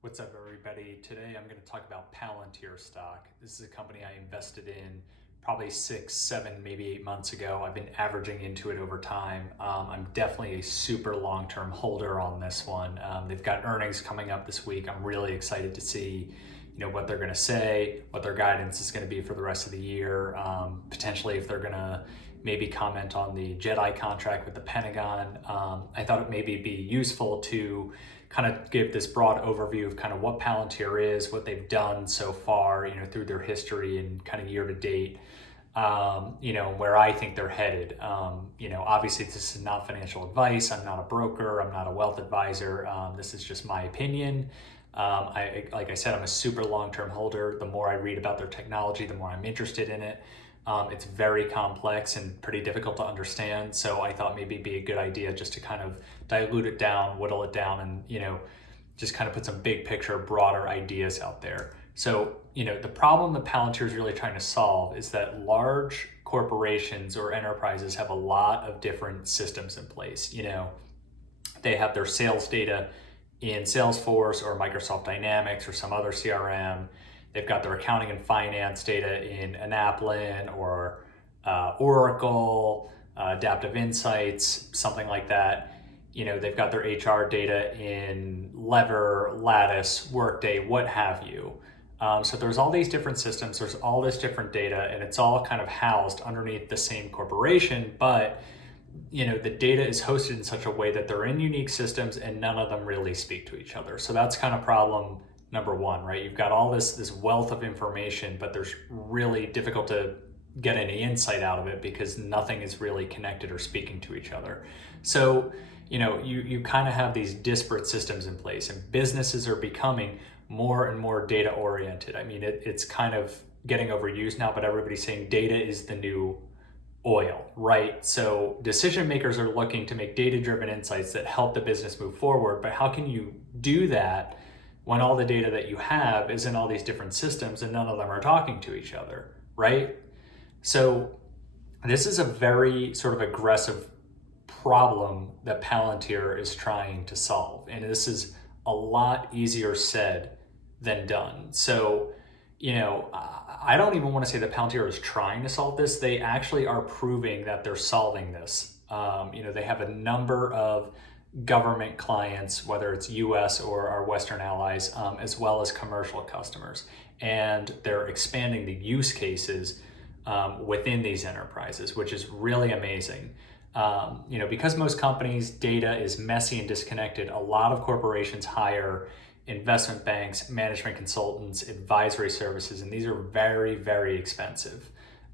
What's up, everybody? Today I'm going to talk about Palantir stock. This is a company I invested in probably 6, 7, maybe 8 months ago. I've been averaging into it over time. I'm definitely a super long-term holder on this one. They've got earnings coming up this week. I'm really excited to see what they're going to say, what their guidance is going to be for the rest of the year. Potentially if they're going to maybe comment on the Jedi contract with the Pentagon. I thought it maybe be useful to kind of give this broad overview of kind of what Palantir is, what they've done so far, through their history and kind of year to date, where I think they're headed. Obviously this is not financial advice. I'm not a broker. I'm not a wealth advisor. This is just my opinion. Like I said, I'm a super long-term holder. The more I read about their technology, the more I'm interested in it. It's very complex and pretty difficult to understand. So I thought maybe it'd be a good idea just to kind of dilute it down, whittle it down, and, just kind of put some big picture, broader ideas out there. So, the problem that Palantir is really trying to solve is that large corporations or enterprises have a lot of different systems in place. They have their sales data in Salesforce or Microsoft Dynamics or some other CRM. They've got their accounting and finance data in Anaplan or Oracle, Adaptive Insights, something like that. They've got their HR data in Lever, Lattice, Workday, what have you. So there's all these different systems, there's all this different data, and it's all kind of housed underneath the same corporation, but the data is hosted in such a way that they're in unique systems and none of them really speak to each other. So that's kind of problem number one, right? You've got all this wealth of information, but there's really difficult to get any insight out of it because nothing is really connected or speaking to each other. So, you kind of have these disparate systems in place, and businesses are becoming more and more data oriented. I mean, it's kind of getting overused now, but everybody's saying data is the new oil, right? So decision makers are looking to make data-driven insights that help the business move forward, but how can you do that when all the data that you have is in all these different systems and none of them are talking to each other, right? So this is a very sort of aggressive problem that Palantir is trying to solve. And this is a lot easier said than done. So, I don't even want to say that Palantir is trying to solve this. They actually are proving that they're solving this. They have a number of government clients, whether it's US or our Western allies, as well as commercial customers. And they're expanding the use cases within these enterprises, which is really amazing. Because most companies' data is messy and disconnected, a lot of corporations hire investment banks, management consultants, advisory services, and these are very, very expensive.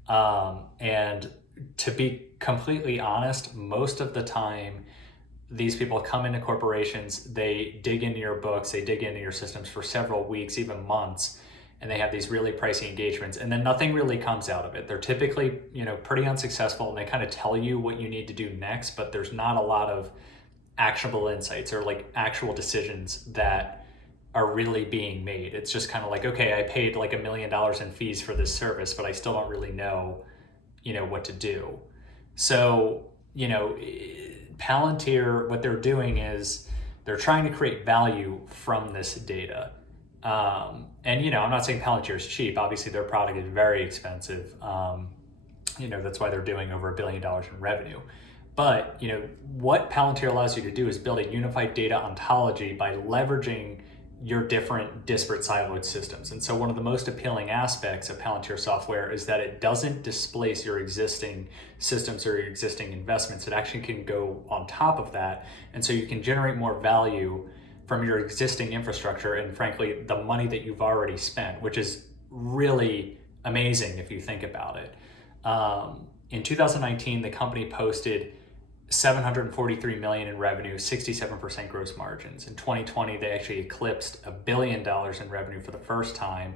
And to be completely honest, most of the time, these people come into corporations, they dig into your books, they dig into your systems for several weeks, even months, and they have these really pricey engagements, and then nothing really comes out of it. They're typically, pretty unsuccessful, and they kind of tell you what you need to do next, but there's not a lot of actionable insights or like actual decisions that are really being made. It's just kind of like, okay, I paid like $1 million in fees for this service, but I still don't really know, what to do. So, Palantir, what they're doing is they're trying to create value from this data. And, I'm not saying Palantir is cheap. Obviously, their product is very expensive. That's why they're doing over $1 billion in revenue. But, what Palantir allows you to do is build a unified data ontology by leveraging your different disparate siloed systems. And so one of the most appealing aspects of Palantir software is that it doesn't displace your existing systems or your existing investments. It actually can go on top of that. And so you can generate more value from your existing infrastructure and frankly, the money that you've already spent, which is really amazing if you think about it. In 2019, the company posted $743 million in revenue, 67% gross margins. In 2020, they actually eclipsed $1 billion in revenue for the first time.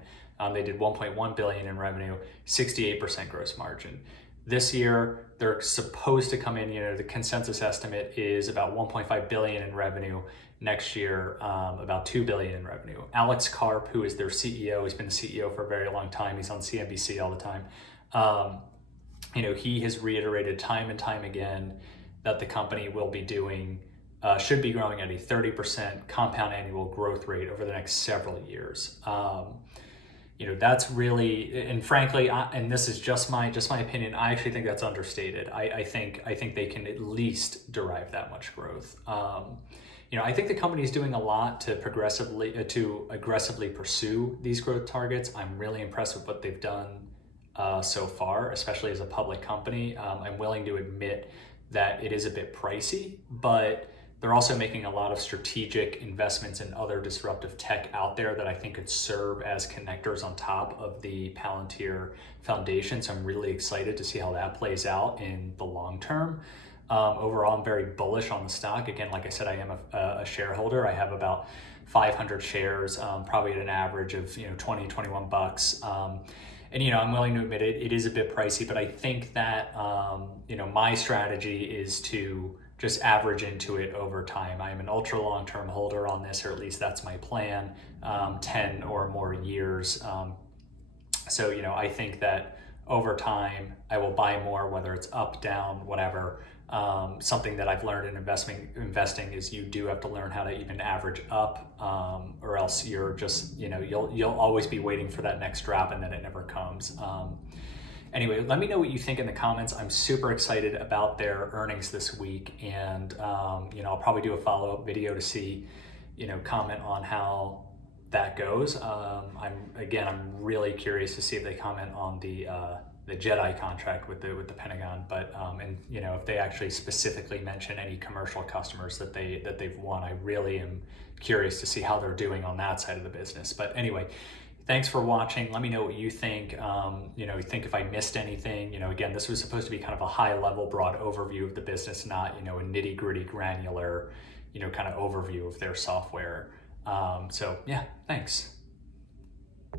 They did $1.1 billion in revenue, 68% gross margin. This year, they're supposed to come in, the consensus estimate is about $1.5 billion in revenue. Next year, about $2 billion in revenue. Alex Karp, who is their CEO, he's been the CEO for a very long time. He's on CNBC all the time. He has reiterated time and time again that the company will be doing should be growing at a 30% compound annual growth rate over the next several years. That's really, and frankly, and this is just my opinion, I actually think that's understated. I think they can at least derive that much growth. I think the company is doing a lot to aggressively pursue these growth targets. I'm really impressed with what they've done so far, especially as a public company. I'm willing to admit that it is a bit pricey, but they're also making a lot of strategic investments in other disruptive tech out there that I think could serve as connectors on top of the Palantir Foundation. So I'm really excited to see how that plays out in the long term. Overall, I'm very bullish on the stock. Again, like I said, I am a shareholder. I have about 500 shares, probably at an average of 20, 21 bucks. And I'm willing to admit it is a bit pricey, but I think that my strategy is to just average into it over time. I am an ultra long-term holder on this, or at least that's my plan, 10 or more years. So I think that over time I will buy more, whether it's up, down, whatever. Something that I've learned in investing is you do have to learn how to even average up, or else you're just, you'll always be waiting for that next drop and then it never comes. Anyway, let me know what you think in the comments. I'm super excited about their earnings this week, and I'll probably do a follow-up video to see, comment on how that goes. I'm really curious to see if they comment on the Jedi contract with the Pentagon, but if they actually specifically mention any commercial customers that they've won. I really am curious to see how they're doing on that side of the business. But anyway, thanks for watching. Let me know what you think. You think if I missed anything. Again, this was supposed to be kind of a high-level, broad overview of the business, not a nitty-gritty, granular, kind of overview of their software. So yeah, thanks.